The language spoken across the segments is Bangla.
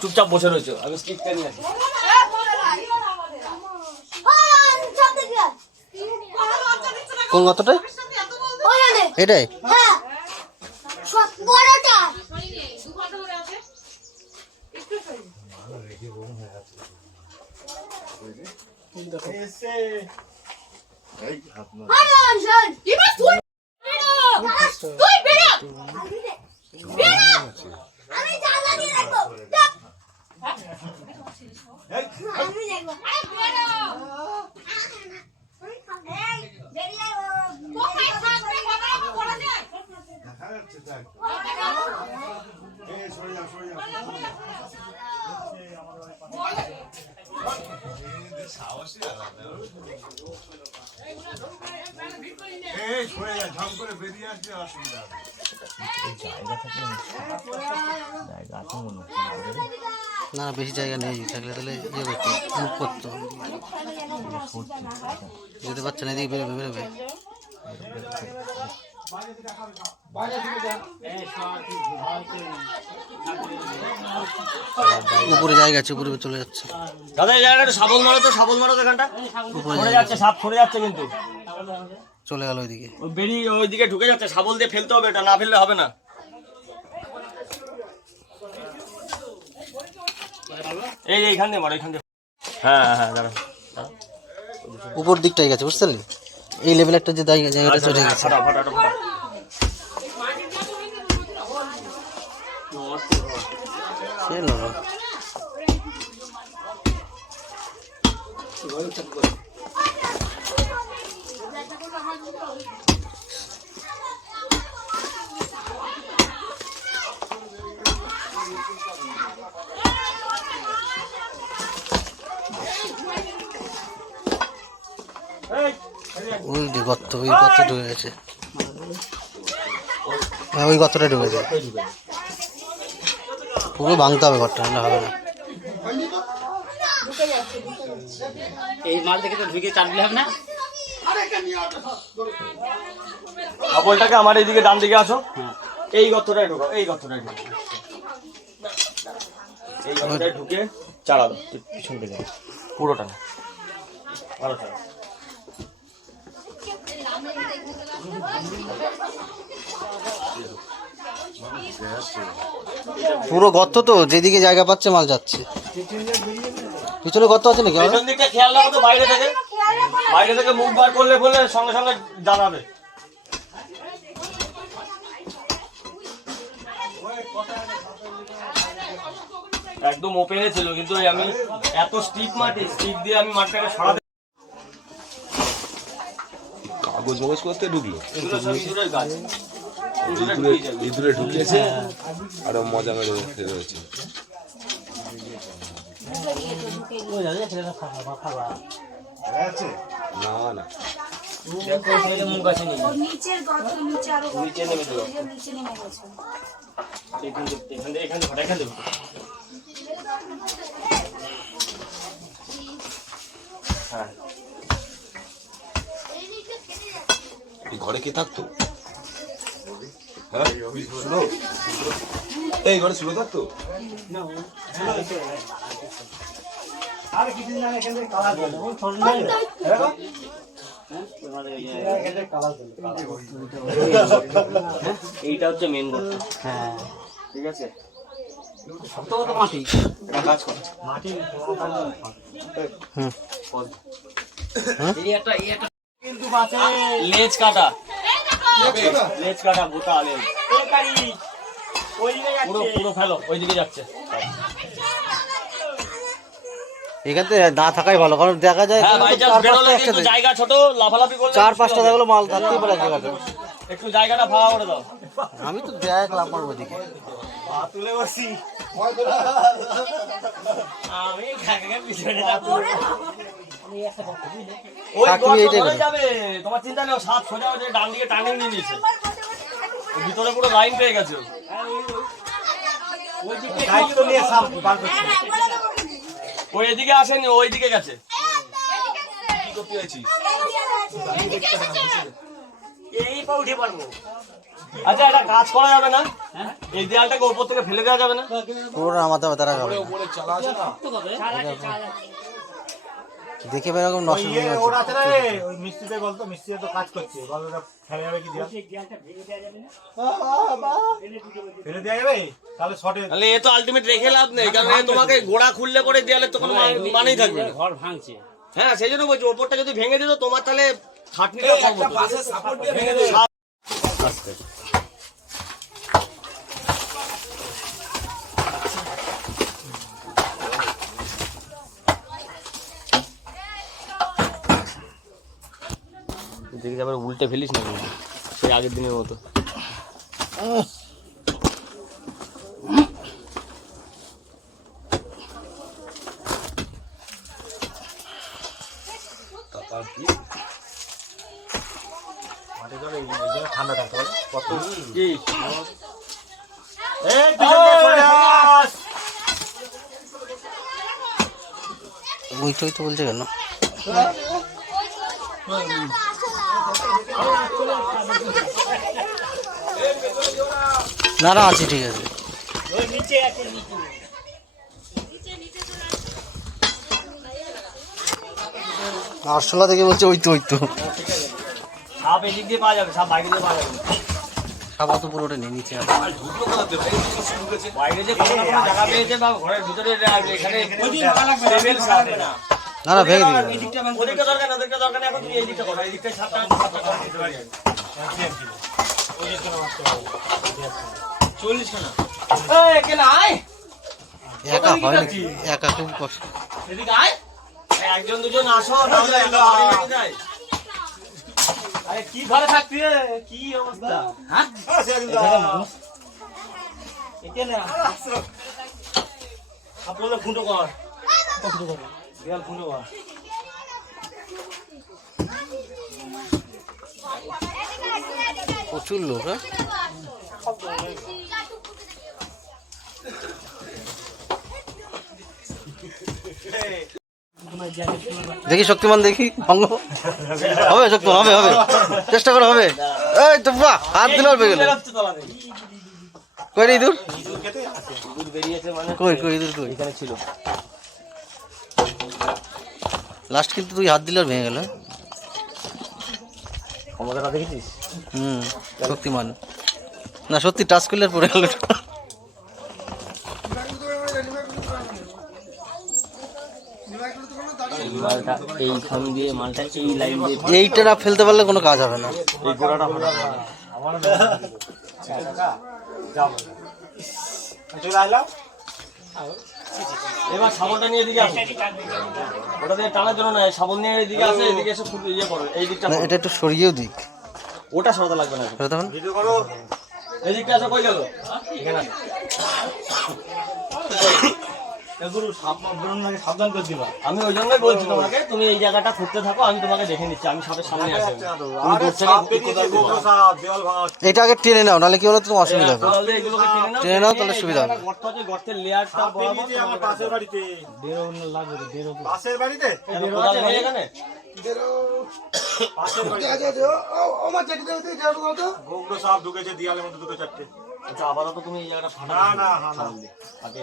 চুপচাপ বসে রয়েছে। আমি স্টিকটা নিয়ে আসি। কোন গর্তটা? এটাই? হ্যাঁ বড়টা। না বেশি জায়গা নেই, থাকলে তাহলে ইয়ে করতো, মুখ করতো। যেতে পারছে না, এদিকে বেরোবে বেরোবে। উপরে জায়গা আছে, উপরে চলে যাচ্ছে। দাদা এই জায়গাটা একটু শাবল মারো তো, শাবল মারো তো এখানটা। সরে যাচ্ছে, সাপ সরে যাচ্ছে কিন্তু। চলে গেল ওইদিকে, বেরিয়ে ওইদিকে ঢুকে যাচ্ছে। শাবল দিয়ে ফেলতে হবে, এটা না ফেললে হবে না। এই এইখান দিয়ে মারো, এইখান দিয়ে। হ্যাঁ হ্যাঁ দাঁড়া, উপর দিকটাই গেছে, বুঝতে পারলি? এই লেভেল একটা যে জায়গাটা চলে গেছে। ফাটা ফাটা ফাটা। সে নরম। ওই যে গর্ত, ওই গর্তে ঢুকে গেছে। হ্যাঁ ওই গর্তটা ঢুকেছে। পুরো ভাঙতে হবে ঘরটা, না হবে না। এই মাল থেকে তো ঢুকে চাটলে হবে না। শাবলটাকে আমার এইদিকে ডান দিকে আসো। এই গর্তটায় ঢোকাও, এই গর্তটায় ঢোকাও। এই গর্তটায় ঢুকে চালা দাও পিছন দিকে, পুরোটা না, ভালো চালা। পুরো গর্ত তো, যেদিকে জায়গা পাচ্ছে মাল যাচ্ছে। পিছনে গর্ত আছে নাকি? পিছন দিকটা খেয়াল রাখো তো, বাইরে থেকে মুখ বার করলে বলে সঙ্গে সঙ্গে জানাবে। একদম ওপেনে ছিল, কিন্তু আমি এত স্টিপ মাটি, স্টিপ দিয়ে আমি মাঠটাকে সরাতে। কাগজ মগজ করতে ঢুকলো, ইঁদুরের গাছ ইঁদুরে ঢুকিয়েছে আরো মজা মেরে রয়েছে। না না মুখ আছে নিচের গর্ত, নিচে আরো নিচে নেমে দিল। নিচে নেমে গেছে। এখান থেকে হ্যাঁ। এই ঘরে কে থাকতো? হ্যাঁ শুনো, এই ঘরে শুনো থাকতো। এইটা হচ্ছে মেন গর্ত। হ্যাঁ ঠিক আছে, সপ্তাহ মাটি কাজ করে মাটি কিন্তু বাঁচে। লেজ কাটা, লেজ কাটা, গোটা লেজ। পুরো পুরো ফেলো, ওইদিকে যাচ্ছে। এখান থেকে না থাকাই ভালো, কারণ দেখা যায় হ্যাঁ ভাই, জাস্ট বেরোলে কিন্তু জায়গা ছোট, লাফালাফি করলে 4-5টা থাকলে মাল থাকতেই পারে এক জায়গাতে। একটু জায়গাটা ফাঁকা করে দাও। আমি তো দেখলাম আমার ওদিকে তুলে বসি আমি কাকাকে পিছনে রাখবো। ওই গর্ত ধরে যাবে, তোমার চিন্তা নেই। সাপ সোজা ওই ডান দিকে টার্নিং নিয়ে নিয়েছে, ভিতরে পুরো লাইন পেয়ে গেছে। ওই এদিকে আসেনি, ওই দিকে গেছে। কি করতে যাচ্ছিস? এই পা উঠে পারবো। আচ্ছা একটা কাজ করা যাবে না, এই দেয়ালটাকে উপর থেকে ফেলে দেওয়া যাবে না? পুরোটা নামাতে হবে, তারা খাবে না। উপরে চালা আছে না? দেখে এরকম নষ্ট হয়ে যাচ্ছে। ওরা আছে রে, ওই মিস্ত্রিতে বলতো, মিস্ত্রিতে তো কাজ করছে, বল ওটা ফেলে যাবে কি দিয়া? ফেলে দেওয়া যাবে? তাহলে শর্টে তাহলে এ তো আলটিমেট রেখে লাভ নেই, কারণ এ তোমাকে গোড়া খুললে পরে দেয়ালের তো কোনো মানেই থাকবে না। ঘর ভাঙছে। হ্যাঁ সেই জন্য বলছি, ওপরটা যদি ভেঙে দিত তোমার তাহলে খাটনিটা কম একটা হতো। পাশে সাপোর্ট দিয়ে ভেঙে দে। দেখি আবার উল্টে ফেলিস না কিন্তু, সেই আগের দিনের মতো। তারপর কি? মাটি ধরে এই জন্য ঠান্ডা থাকতে পারে। কত কি এই পিছন দিয়ে চলে আস। ওই তো বলছে কেন? না না, আছে ঠিক আছে। আরশোলা থেকে বলছে ওই তো সাপ এদিক দিয়ে পাওয়া যাবে, সাপ বাইরে দিয়ে পাওয়া যাবে না। সাবা তো পুরোটা নিয়ে নিচে আছে। ঢুকলো কোথাতে? বাইরে থেকে শুরু করেছে। বাইরে যে কোনো না কোনো জায়গা পেয়েছে বা ঘরের ভিতরে এখানে টেবিল সাপ না। না না, ভেঙে দিবে। ওদিকটা দরকার না, ওদিকটা দরকার না, এখন তুমি এই দিকটা করো, এই দিকটা সাপটা দিতে পারি। 40 খানা। এই এখানে আয়, একা হয় নাকি? একা খুব কষ্ট। এদিকে আয়। একজন দুজন আসো, তাহলে একটা বাড়ি ভেঙে যায়। আরে কি ঘরে থাকতি রে? কি অবস্থা? হ্যাঁ? এখানে আপনাদের ফুটো কর। দেয়াল ফুটো কর। প্রচুর লোক। হ্যাঁ, দেখি শক্তিমান, দেখি ভঙ্গ হবে। শক্তিমান হবে, হবে, চেষ্টা করে হবে। এই তো বাহ, হাত দিল আর বেগে গেল। কই রে ইঁদুর? দুধ বেরিয়েছে মানে কই কই ইঁদুর কই? এখানে ছিল। লাস্ট কিন্তু তুই হাত দিলে আর ভেঙে গেল। ক্ষমতাটা দেখেছিস? শক্তিমান না, সত্যি টাচ করলে আর পড়ে গেল। মালটা এইখান দিয়ে, মালটা এই লাইন দিয়ে, এইটা না ফেলতে পারলে কোনো কাজ হবে না। এই গোড়াটা ফোটাতে হবে। চলে আসলাম। এবার শাবলটা নিয়ে এদিকে আসো। ওটা দিয়ে টানার জন্য না, শাবল নিয়ে এদিকে আসে, এদিকে এসে ইয়ে করো, এই দিকটা না, করো। এটা একটু সরিয়েও দিক। ওটা সরাতে লাগবে না। সরাতে হবে না? ভিডিও করো। এই দিকটা আসো, কই গেল? এখানে আসো। গুরু সাপ বেরোনোর আগে সাবধান করে দিবা। আমি ওই জন্যই বলছি তোমাকে, তুমি এই জায়গাটা খুঁজতে থাকো, আমি তোমাকে দেখে নিচ্ছি, আমি সাপের সামনে আসি। আরে সাপ বেরিয়েছে, গোবর সাপ, দেওয়াল ভাঙা হচ্ছে। এটা আগে টেনে নাও, নাহলে কি বলো তো, তোমার অসুবিধা হবে। এগুলোকে টেনে নাও, তাহলে সুবিধা হবে। গর্ত আছে, গর্তের লেয়ারটা সাপ বেরিয়েছে আমার পাশের বাড়িতে। পাশের বাড়িতে? এখানে পাশের বাড়িতে। গোবর সাপ ঢুকেছে দেওয়ালের মধ্যে দুটো চারটে। আচ্ছা, আপাতত তুমি এই জায়গাটা ফাটা না না না, না। আগে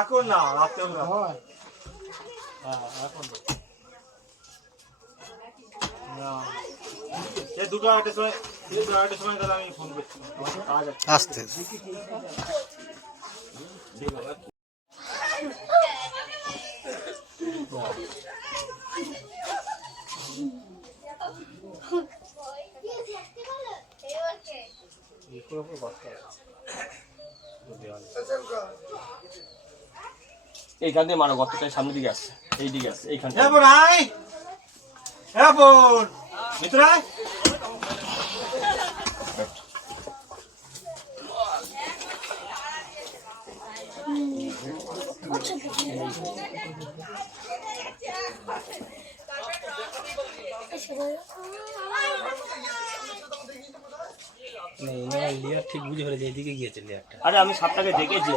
এখন না, রাতে আমরা এই দুটো আড়াইটার সময় তাহলে আমি ফোন করছি। কাজ আছে। আস্তে এইখান দিয়ে মারো, গর্তটা সামনের দিকে আসছে, এই দিকে আসছে, এইখান থেকে। বোন আয়, বোন ভিতরে আয়। ঠিক বুঝে ফেলেছে, এদিকে গিয়েছে লেয়ারটা। আরে আমি সাপটাকে দেখেছি।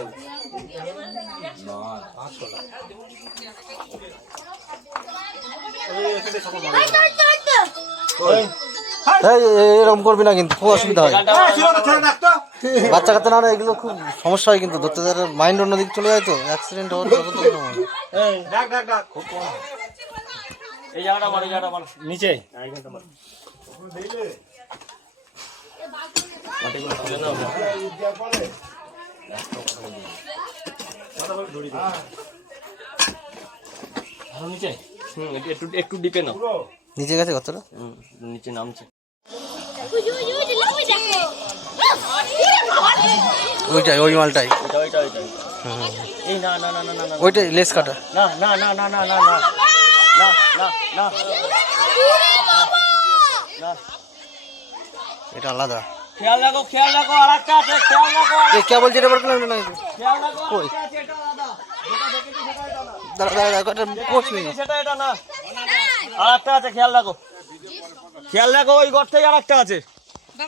ওই এরকম করবি না কিন্তু খুব অসুবিধা হয়। বাচ্চা কাচ্চা না হলে এগুলো খুব সমস্যা হয় কিন্তু ধরতে ধরে মাইন্ড অন্যদিক চলে যায় তো অ্যাক্সিডেন্ট হওয়ার এই জায়গাটা মারো, এই জায়গাটা মারো। নিচে এইখানটা মারো। আরো নিচে। একটু একটু ডিপে নাও। নিচে গেছে কতটা নিচে নামছে। ওইটাই ওই মালটাই ওইটা ওইটা ওইটা। এই না না না না না না ওইটাই লেস কাটা না না না না না না না না না না না। এটা আলাদা খেয়াল রাখো আরেকটা আছে, খেয়াল রাখো। কে বলছে এটা বলছিলাম না খেয়াল রাখো কই? আরেকটা আছে, এটা আলাদা। যেটা দেখেছি সেটা এটা না। দাঁড়া দাঁড়া এটা পোস্ট নেই সেটা এটা না। আরেকটা আছে, খেয়াল রাখো। খেয়াল রাখো, ওই গর্তেই আরেকটা আছে।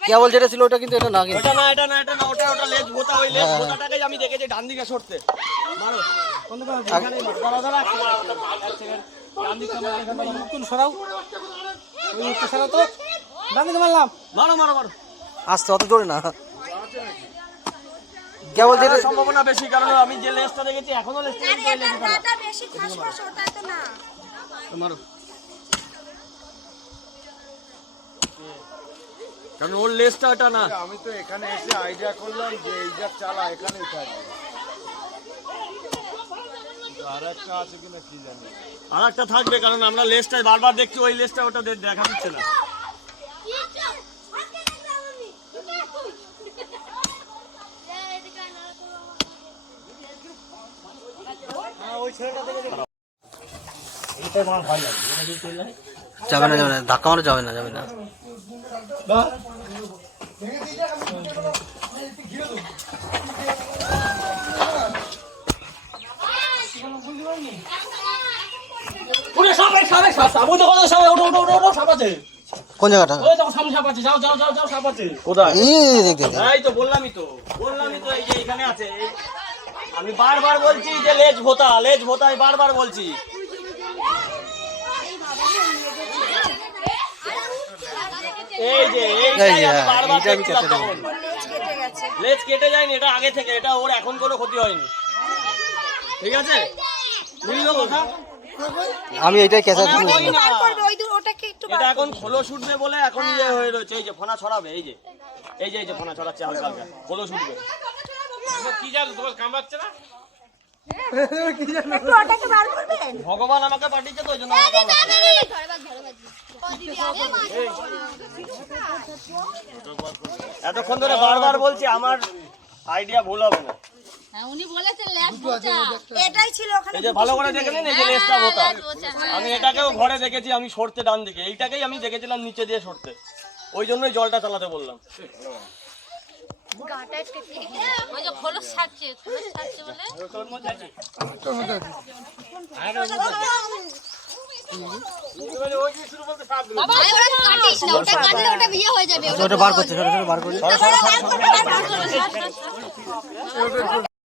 কে বলছে এটা ছিল ওটা কিন্তু এটা না কিন্তু ওটা না, এটা না, এটা না, ওটা ওটা লেজ ভোতা, ওই লেজ ভোতাটাকে আমি দেখেছি ডান দিকে সরতে। মারো। এখানেই মারো। দাঁড়া দাঁড়া। এক সেকেন্ড। ডান দিকে মারো, এখানে মারো। কোন সরাও ওই মুখটা সরাও তো ডান দিকে মারলাম মারো মারো মারো। আসতে অত জোরে না কে বলছে এটা সম্ভাবনা বেশি, কারণ আমি যে লেজটা দেখেছি এখনো লেজটা কিন্তু ওই লেজটা না। এটা বেশি খাসখস ওটা তো না। মারো। কারণ ওর লেজটা ওটা না। আমি তো এখানে এসে আইডিয়া করলাম যে এইটা চালা এখানেই থাকবে, আর একটা আছে কিনা কি জানি। আর একটা থাকবে, কারণ আমরা লেজটা বারবার দেখছি, ওই লেজটা ওটা দেখা দিচ্ছে না। যাবে না ধাক্কা মারা যাবে না ওরে সাপ সাপ ওই দেখো সাপ, ওঠো ওঠো ওঠো, সাপ আছে। কোন জায়গাটা ওই দেখো সামনে সাপ আছে, যাও যাও যাও যাও, সাপ আছে। কোথায়? এই দেখতে এই তো বললামই তো এই যে এখানে আছে। আমি বারবার বলছি যে লেজ ভোতা আমি বারবার বলছি। এই যে এইটাই আমি বারবার দেখছিলাম তখন। লেজ কেটে যায়নি, এটা আগে থেকে, এটা ওর এখন কোনো ক্ষতি হয়নি। ঠিক আছে, বুঝলো কথা? আমি এইটাই ক্যাচার ফোনা করি কই না। ওই দূর ওটাকে একটু এটা এখন খোলো ছুটবে বলে এখন ইয়ে হয়ে রয়েছে। এই যে ফোনা ছড়াবে, এই যে ফোনা ছড়াচ্ছে হালকা হালকা, খোলো ছুটবে। কি জানো তোমার কামড়াচ্ছে না? একটু ওটাকে বার করবেন। ভগবান আমাকে পাঠিয়েছে তো, ওই জন্য আমাকে কামড়াচ্ছে। এতক্ষণ ধরে বারবার বলছি, আমার আইডিয়া ভুল হবে না। উনি বলেছেন ল্যাস বোচা। এটাই ছিল ওখানে। এই যে ভালো করে দেখে নিন, এই যে লেজটা ভোতা। আমি এটাকেও ঘরে দেখেছি, আমি সরতে ডান দিকে, এইটাকেই আমি দেখেছিলাম নিচে দিয়ে সরতে, ওই জন্যই জলটা চালাতে বললাম। ওই যে খোলস ছাড়ছে বলে বাবা ওটা কাটিস না, ওটা কাটলে ওটা বিয়ে হয়ে যাবে। ওটা বার করছে ছোট ছোট বার করছে বার করো